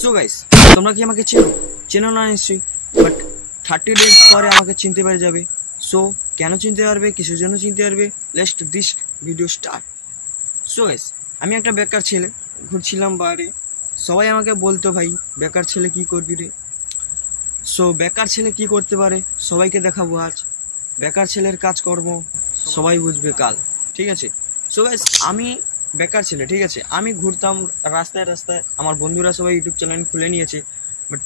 So guys, তোমরা কি আমাকে চেনো না নিশ্চয়ই, বাট 30 ডেজ পরে আমাকে চিনতে পেরে যাবে। সো কেন চিনতে পারবে, কিসের জন্য চিনতে পারবে, let's this video start. So guys, আমি একটা বেকার ছেলে, ঘুরছিলাম বাইরে। সবাই আমাকে বলতো, ভাই বেকার ছেলে কি করবি রে। সো বেকার ছেলে কি করতে পারে সবাইকে দেখাবো আজ। বেকার ছেলের কাজকর্ম সবাই বুঝবে কাল, ঠিক আছে। সো গাইস, আমি বেকার ছেলে, ঠিক আছে। আমি ঘুরতাম রাস্তায় রাস্তায়, আমার বন্ধুরা সবাই ইউটিউব চ্যানেল খুলে নিয়েছে, বাট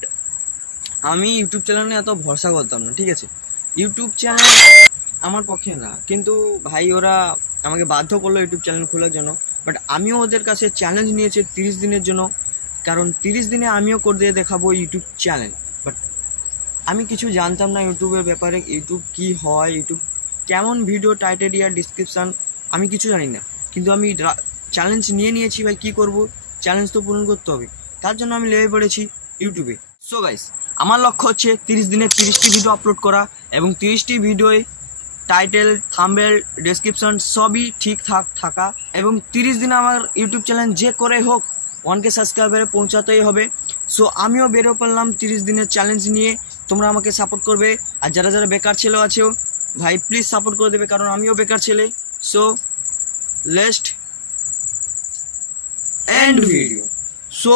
আমি ইউটিউব চ্যানেলে এত ভরসা করতাম না, ঠিক আছে। ইউটিউব চ্যানেল আমার পক্ষে না, কিন্তু ভাই ওরা আমাকে বাধ্য করলো ইউটিউব চ্যানেল খোলার জন্য। বাট আমিও ওদের কাছে চ্যালেঞ্জ নিয়েছি 30 দিনের জন্য, কারণ 30 দিনে আমিও করে দিয়ে দেখাবো ইউটিউব চ্যানেল। বাট আমি কিছু জানতাম না ইউটিউবের ব্যাপারে, ইউটিউব কি হয়, ইউটিউব কেমন ভিডিও টাইটেল আর ডিসক্রিপশান, আমি কিছু জানি না। কিন্তু আমি চ্যালেঞ্জ নিয়েছি, ভাই কি করব, চ্যালেঞ্জ তো পূরণ করতে হবে। তার জন্য আমি লেগে পড়েছি ইউটিউবে। সো গাইস, আমার লক্ষ্য হচ্ছে 30 দিনে 30টি ভিডিও আপলোড করা, এবং 30টি ভিডিওয় টাইটেল, থাম্বনেল, ডেসক্রিপশন সবই ঠিকঠাক থাকা, এবং 30 দিনে আমার ইউটিউব চ্যানেল যে করে হোক 1K সাবস্ক্রাইবারে পৌঁছাতেই হবে। সো আমিও বেরো পড়লাম 30 দিনের চ্যালেঞ্জ নিয়ে। তোমরা আমাকে সাপোর্ট করবে, আর যারা যারা বেকার ছেলে আছেও ভাই প্লিজ সাপোর্ট করে দেবে, কারণ আমিও বেকার ছেলে। So let's and video. So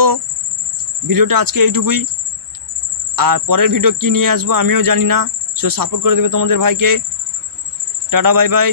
ভিডিওটা আজকে এইটুকুই, আর পরের ভিডিও কি নিয়ে আসবো আমিও জানি না। সো সাপোর্ট করে দেবে তোমাদের ভাইকে। Tata, bye bye.